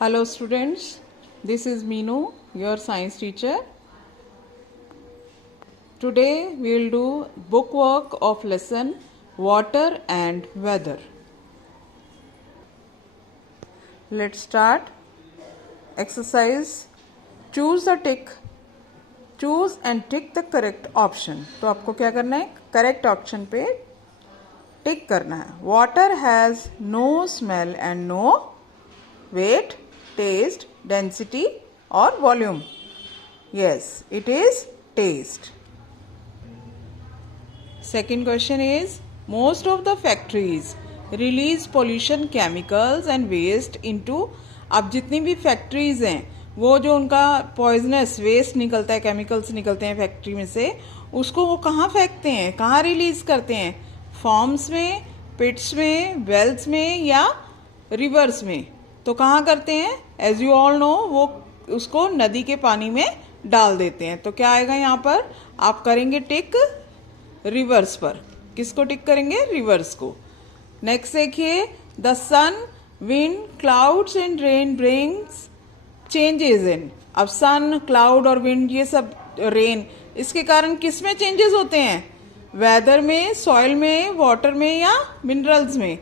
Hello students, this is Meenu, your science teacher. Today we will do bookwork of lesson Water and Weather. Let's start. Exercise. Choose and tick the correct option. तो आपको क्या करना है? Correct option पे टिक करना है. Water has no smell and no weight, taste, density or volume. Yes, it is taste. Second question is, most of the factories release pollution chemicals and waste into. अब जितनी भी फैक्ट्रीज हैं वो जो उनका पॉइजनस वेस्ट निकलता है, chemicals निकलते हैं फैक्ट्री में से, उसको वो कहाँ फेंकते हैं, कहाँ रिलीज करते हैं? फॉर्म्स में, पिट्स में, वेल्स में या रिवर्स में. तो कहाँ करते हैं? एज यू ऑल नो, वो उसको नदी के पानी में डाल देते हैं. तो क्या आएगा यहाँ पर? आप करेंगे टिक रिवर्स पर. किसको टिक करेंगे? रिवर्स को. नेक्स्ट देखिए, the sun, wind, clouds and rain brings changes in. अब सन, क्लाउड और विंड, ये सब, रेन, इसके कारण किस में चेंजेस होते हैं? वेदर में, सॉइल में, वाटर में या मिनरल्स में.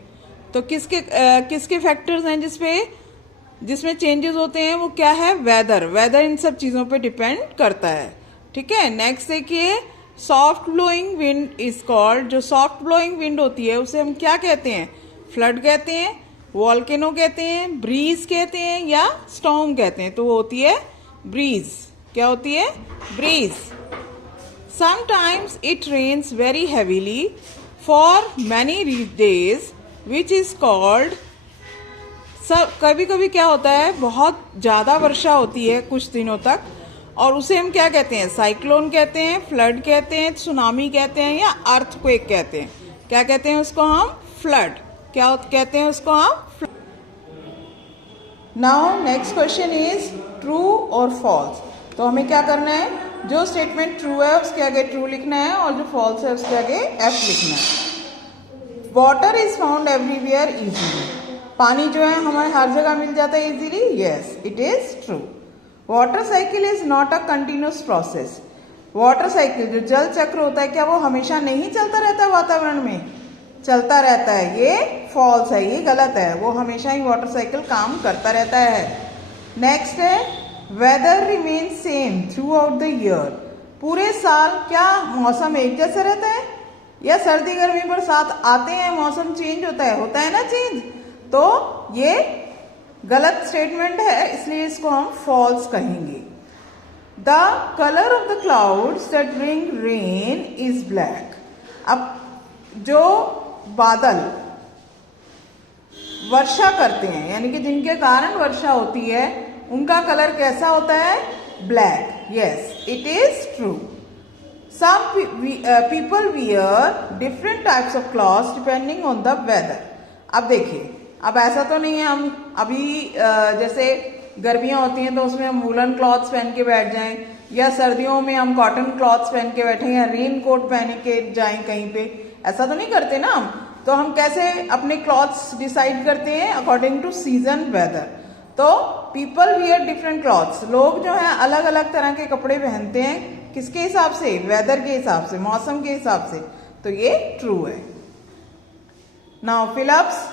तो किसके फैक्टर्स हैं जिसमें चेंजेस होते हैं? वो क्या है? वेदर इन सब चीज़ों पे डिपेंड करता है. ठीक है. नेक्स्ट देखिए, soft blowing wind is called. जो सॉफ्ट ब्लोइंग विंड होती है उसे हम क्या कहते हैं? फ्लड कहते हैं, वॉल्केनो कहते हैं, ब्रीज कहते हैं या स्टॉर्म कहते हैं. तो वो होती है ब्रीज. क्या होती है? Breeze. Sometimes it rains very heavily for many days which is called. कभी कभी क्या होता है, बहुत ज़्यादा वर्षा होती है कुछ दिनों तक, और उसे हम क्या कहते हैं? साइक्लोन कहते हैं, फ्लड कहते हैं, सुनामी कहते हैं या अर्थक्वेक कहते हैं. क्या कहते हैं उसको हम? फ्लड. क्या कहते हैं उसको हम? Now next question is true और फॉल्स. तो हमें क्या करना है? जो स्टेटमेंट ट्रू है उसके आगे ट्रू लिखना है और जो फॉल्स है उसके आगे एफ लिखना है. Water is found everywhere easily. पानी जो है हमें हर जगह मिल जाता है easily. Yes, it is true. Water cycle is not a continuous process. Water cycle, जो जल चक्र होता है, क्या वो हमेशा नहीं चलता रहता है? वातावरण में चलता रहता है. ये फॉल्स है, ये गलत है. वो हमेशा ही वाटर साइकिल काम करता रहता है. नेक्स्ट है, weather remain same throughout the year. पूरे साल क्या मौसम एक जैसा रहता है? या सर्दी गर्मी बरसात आते हैं मौसम चेंज होता है ना चेंज. तो ये गलत स्टेटमेंट है, इसलिए इसको हम फॉल्स कहेंगे. The colour of the clouds that bring rain is black. अब जो बादल वर्षा करते हैं, यानी कि जिनके कारण वर्षा होती है, उनका कलर कैसा होता है? Black. Yes, it is true. Some people wear different types of clothes depending on the weather. अब देखिए, अब ऐसा तो नहीं है हम अभी जैसे गर्मियां होती हैं तो उसमें हम वूलन क्लॉथ्स पहन के बैठ जाएं, या सर्दियों में हम कॉटन क्लॉथ्स पहन के बैठें, या रेन कोट पहन के जाएं कहीं पे. ऐसा तो नहीं करते ना हम. तो हम कैसे अपने क्लॉथ्स डिसाइड करते हैं? According to season, weather. तो पीपल वियर डिफरेंट क्लॉथ्स. लोग जो है अलग अलग तरह के कपड़े पहनते हैं. किसके हिसाब से? वेदर के हिसाब से, मौसम के हिसाब से. तो ये ट्रू है. Now fill-ups.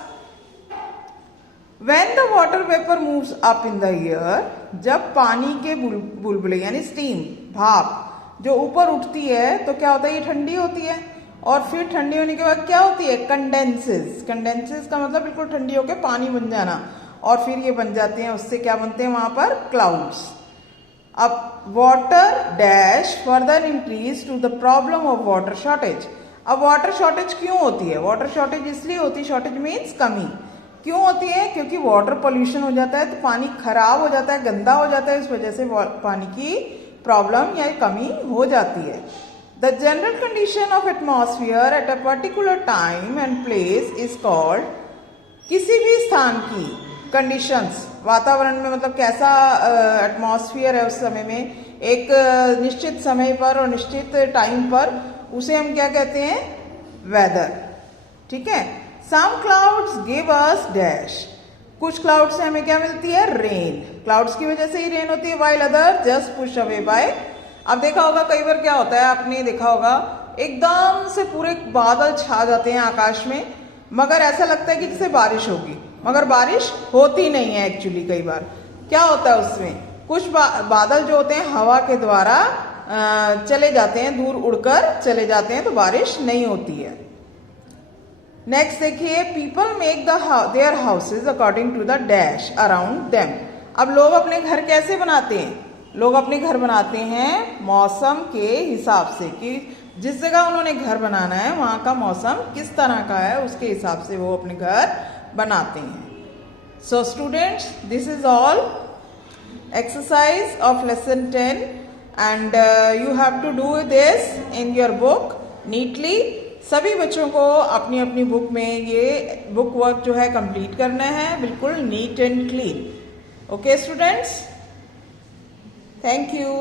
When the water vapor moves up in the air, जब पानी के बुलबुले यानी स्टीम, भाप जो ऊपर उठती है, तो क्या होता है? ये ठंडी होती है, और फिर ठंडी होने के बाद क्या होती है? कंडेंसेस. कंडेंसेस का मतलब बिल्कुल ठंडी होकर पानी बन जाना, और फिर ये बन जाते हैं, उससे क्या बनते हैं वहां पर? क्लाउड्स. अब water dash further increase to the problem of water shortage. अब वाटर शॉर्टेज क्यों होती है? वाटर शॉर्टेज इसलिए होती है, शॉर्टेज मीन्स कमी. क्यों होती है? क्योंकि वाटर पोल्यूशन हो जाता है, तो पानी खराब हो जाता है, गंदा हो जाता है. इस वजह से पानी की प्रॉब्लम या कमी हो जाती है. The general condition of atmosphere at a particular time and place is called. किसी भी स्थान की कंडीशंस, वातावरण में मतलब कैसा एटमॉस्फेयर है उस समय में, एक निश्चित समय पर और निश्चित टाइम पर, उसे हम क्या कहते हैं? वेदर. ठीक है. सम क्लाउड्स गिव अस डैश. कुछ क्लाउड से हमें क्या मिलती है, रेन, क्लाउड्स की वजह से ही रेन होती है, while other just push away by. अब देखा होगा कई बार क्या होता है, आपने देखा होगा एकदम से पूरे बादल छा जाते हैं आकाश में, मगर ऐसा लगता है कि जैसे बारिश होगी, मगर बारिश होती नहीं है एक्चुअली। कई बार क्या होता है उसमें, कुछ बादल जो होते हैं हवा के द्वारा चले जाते हैं, दूर उड़कर चले जाते हैं, तो बारिश नहीं होती है। नेक्स्ट देखिए, people make their houses according to the dash around them. अब लोग अपने घर कैसे बनाते हैं, लोग अपने घर बनाते हैं मौसम के हिसाब से, कि जिस जगह उन्होंने घर बनाना है वहाँ का मौसम किस तरह का है, उसके हिसाब से वो अपने घर बनाते हैं। So students, this is all exercise of lesson 10 and you have to do this in your book neatly। सभी बच्चों को अपनी अपनी बुक में ये बुक वर्क जो है कंप्लीट करना है, बिल्कुल neat and clean. Okay students, thank you.